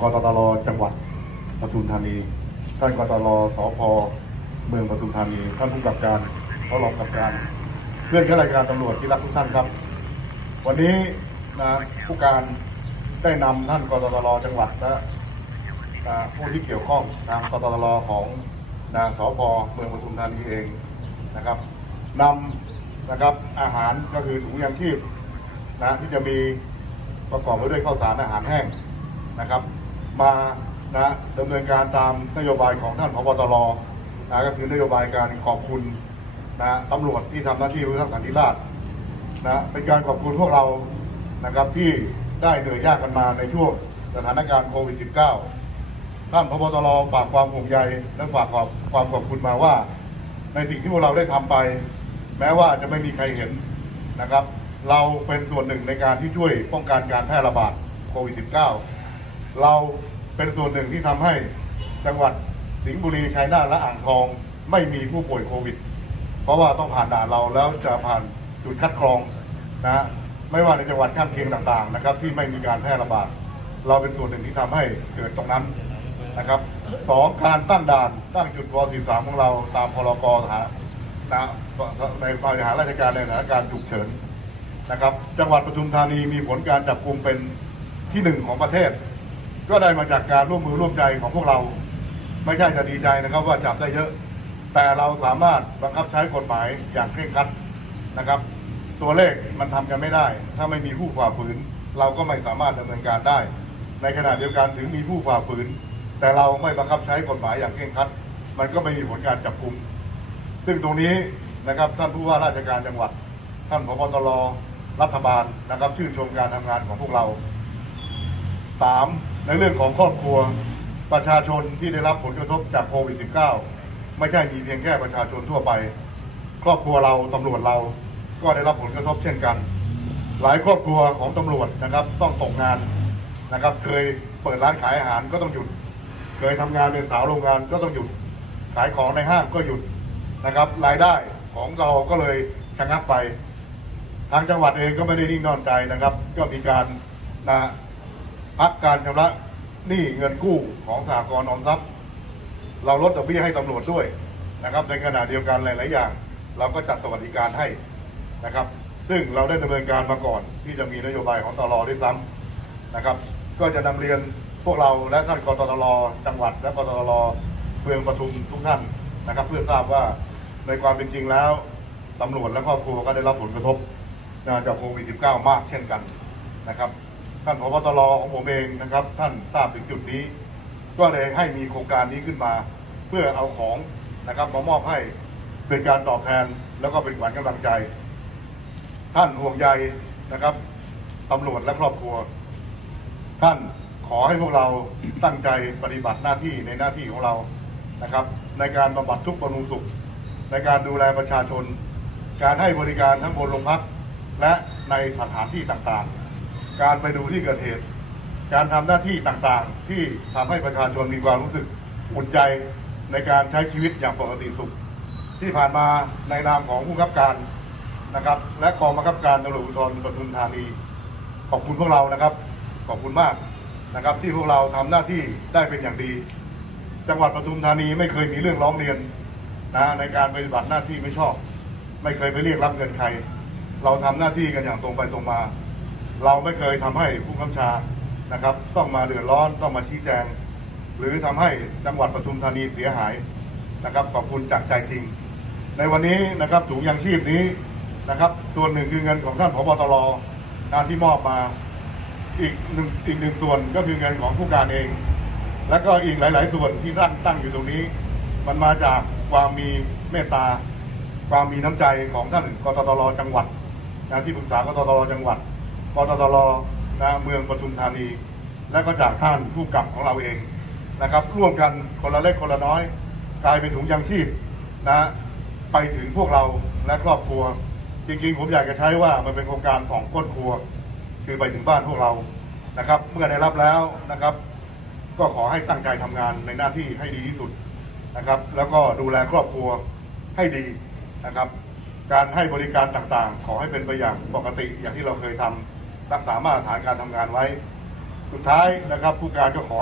กตตรจังหวัดปทุมธานี ท่านกตรสพเมืองปทุมธานี ท่านผู้กำกับการท่ารองกำกับการ เพื่อนข้าราชการตำรวจที่รักทุกท่านครับ วันนี้นะผู้การได้นำท่านกตตรจังหวัดและนะผู้ที่เกี่ยวข้องทางกตตรของนะสพเมืองปทุมธานีเองนะครับนำนะครับอาหารก็คือถุงยางชีพนะที่จะมีประกอบไปด้วยข้าวสารอาหารแห้ง นะครับ มานะดำเนินการตามนโยบายของท่านพบตรนะก็คือนโยบายการขอบคุณนะตำรวจที่ทำหน้าที่เพื่อทักษาธิราชนะเป็นการขอบคุณพวกเรานะครับที่ได้เหนื่อยยากกันมาในช่วงสถานการณ์โควิด -19 ท่านพบตรฝากความห่วงใยและฝากขอบความขอบคุณมาว่า ในสิ่งที่พวกเราได้ทำไป แม้ว่าจะไม่มีใครเห็นนะครับ เราเป็นส่วนหนึ่งในการที่ช่วยป้องกันการแพร่ระบาดโควิด -19 เราเป็นส่วนหนึ่งที่ทำให้จังหวัดสิงห์บุรีชัยนาทและอ่างทองไม่มีผู้ป่วยโควิด เพราะว่าต้องผ่านด่านเราแล้วจะผ่านจุดคัดกรองนะฮะไม่ว่าในจังหวัดข้างเคียงต่างๆนะครับ ที่ไม่มีการแพร่ระบาดเราเป็นส่วนหนึ่งที่ทำให้เกิดตรงนั้นนะครับสองการตั้งด่านตั้งจุดวอ43ของเราตามพรกสถานนะในบริหารราชการในสถานการณ์ฉุกเฉินนะครับ จังหวัดปทุมธานีมีผลการจับกลุ่มเป็นที่หนึ่งของประเทศ ก็ได้มาจากการร่วมมือร่วมใจของพวกเรา ไม่ใช่จะดีใจนะครับว่าจับได้เยอะ แต่เราสามารถบังคับใช้กฎหมายอย่างเคร่งครัดนะครับ ตัวเลขมันทำกันไม่ได้ ถ้าไม่มีผู้ฝ่าฝืน เราก็ไม่สามารถดำเนินการได้ ในขณะเดียวกันถึงมีผู้ฝ่าฝืน แต่เราไม่บังคับใช้กฎหมายอย่างเคร่งครัด มันก็ไม่มีผลการจับกุม ซึ่งตรงนี้นะครับท่านผู้ว่าราชการจังหวัด ท่านพบตรรัฐบาลนะครับชื่นชมการทำงานของพวกเรา สามในเรื่องของครอบครัวประชาชนที่ได้รับผลกระทบจากโควิด -19 ไม่ใช่มีเพียงแค่ประชาชนทั่วไป ครอบครัวเราตำรวจเราก็ได้รับผลกระทบเช่นกัน หลายครอบครัวของตำรวจนะครับต้องตกงานนะครับ เคยเปิดร้านขายอาหารก็ต้องหยุด เคยทำงานเป็นสาวโรงงานก็ต้องหยุด ขายของในห้างก็หยุดนะครับ รายได้ของเราก็เลยชะงักไป ทางจังหวัดเองก็ไม่ได้นิ่งนอนใจนะครับ ก็มีการนะ พักการชำระหนี้เงินกู้ของสหกรณ์ออมทรัพย์ เราลดดอกเบี้ยให้ตำรวจด้วยนะครับ ในขณะเดียวกันหลาย ๆ อย่าง เราก็จัดสวัสดิการให้นะครับ ซึ่งเราได้ดำเนินการมาก่อน ที่จะมีนโยบายของตลอด้วยซ้ำนะครับ ก็จะนำเรียนพวกเราและท่านกตรจังหวัด และกตรเมืองปทุมทุกท่านนะครับ เพื่อทราบว่าในความเป็นจริงแล้วตำรวจและครอบครัวก็ได้รับผลกระทบจากโควิด -19 มากเช่นกันนะครับ ท่านพบตรของผมเองนะครับ ท่านทราบถึงจุดนี้ ก็เลยให้มีโครงการนี้ขึ้นมา เพื่อเอาของนะครับมามอบให้เป็นการตอบแทนแล้วก็เป็นขวัญกำลังใจ ท่านห่วงใยนะครับตำรวจและครอบครัว ท่านขอให้พวกเราตั้งใจปฏิบัติหน้าที่ในหน้าที่ของเรานะครับ ในการบำบัดทุกข์บำรุงสุข ในการดูแลประชาชน การให้บริการทั้งบนโรงพักและในสถานที่ต่างๆ การไปดูที่เกิดเหตุ การทำหน้าที่ต่างๆ ที่ทำให้ประชาชนมีความรู้สึกอุ่นใจในการใช้ชีวิตอย่างปกติสุข ที่ผ่านมาในนามของผู้กำกับการนะครับ และกองบังคับการตำรวจภูธรปทุมธานี ขอบคุณพวกเรานะครับ ขอบคุณมากนะครับ ที่พวกเราทำหน้าที่ได้เป็นอย่างดี จังหวัดปทุมธานีไม่เคยมีเรื่องร้องเรียนนะในการปฏิบัติหน้าที่ไม่ชอบ ไม่เคยไปเรียกรับเงินใคร เราทำหน้าที่กันอย่างตรงไปตรงมา เราไม่เคยทำให้ผู้กำชานะครับ ต้องมาเดือดร้อนต้องมาชี้แจง หรือทำให้จังหวัดปทุมธานีเสียหายนะครับขอบคุณจากใจจริง ในวันนี้นะครับถุงยางชีพนี้นะครับ ส่วนหนึ่งคือเงินของท่านผบตรนะที่มอบมาอีกหนึ่งอีกหนึ่งส่วนก็คือเงินของผู้การเอง แล้วก็อีกหลาย ๆ ส่วนที่ตั้งตั้งอยู่ตรงนี้ มันมาจากความมีเมตตา ความมีน้ำใจของท่านกตตรจังหวัดนะที่ปรึกษากตตรจังหวัด กตตรนะเมืองปทุมธานี และก็จากท่านผู้กับของเราเองนะครับ ร่วมกันคนละเล็กคนละน้อย กลายเป็นถุงยางชีพนะไปถึงพวกเราและครอบครัว จริงๆ ผมอยากจะใช้ว่ามันเป็นโครงการสองก้นครัว คือไปถึงบ้านพวกเรานะครับ เมื่อได้รับแล้วนะครับ ก็ขอให้ตั้งใจทำงานในหน้าที่ให้ดีที่สุดนะครับ แล้วก็ดูแลครอบครัวให้ดีนะครับ การให้บริการต่างๆ ขอให้เป็นไปอย่างปกติอย่างที่เราเคยทำ รักษามาตรฐานการทำงานไว้ สุดท้ายนะครับผู้การก็ขอ